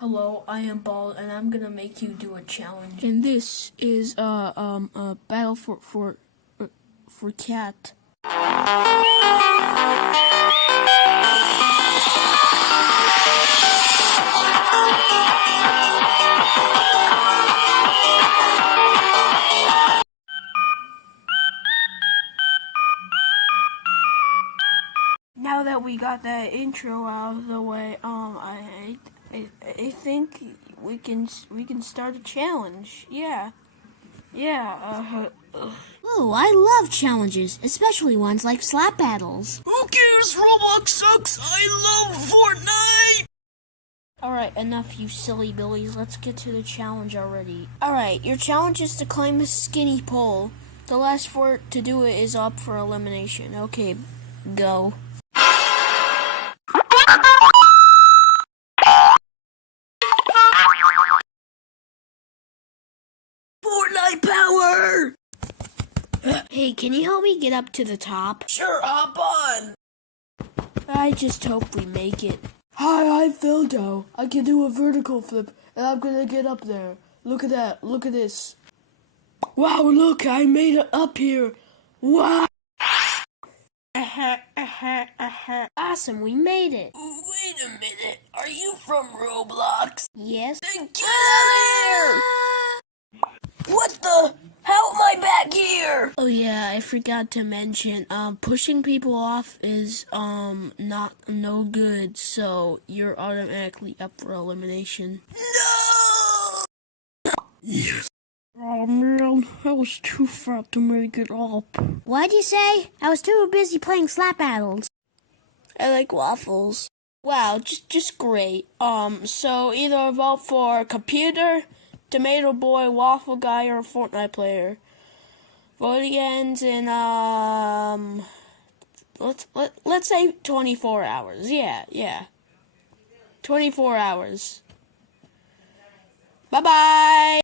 Hello, I am Bald, and I'm gonna make you do a challenge. And this is a battle for cat. Now that we got that intro out of the way, I think we can start a challenge. Yeah. Ooh, I love challenges, especially ones like slap battles. Who cares? Roblox sucks! I love Fortnite! Alright, enough you silly billies. Let's get to the challenge already. Alright, your challenge is to climb the skinny pole. The last four to do it is up for elimination. Okay, go. Fortnite power! Hey, can you help me get up to the top? Sure, hop on! I just hope we make it. Hi, I'm Phildo. I can do a vertical flip, and I'm gonna get up there. Look at that. Look at this. Wow, look, I made it up here. Wow! Awesome, we made it. Wait a minute, are you from Roblox? Yes. Then get out of here! What the? How am I back here? Oh yeah, I forgot to mention, pushing people off is, no good, so you're automatically up for elimination. No! Yes. Oh man, I was too fat to make it up. What'd you say? I was too busy playing slap battles. I like waffles. Wow, just great. So either vote for computer, tomato boy, waffle guy, or Fortnite player. Voting ends in let's say 24 hours. Yeah. 24 hours. Bye-bye.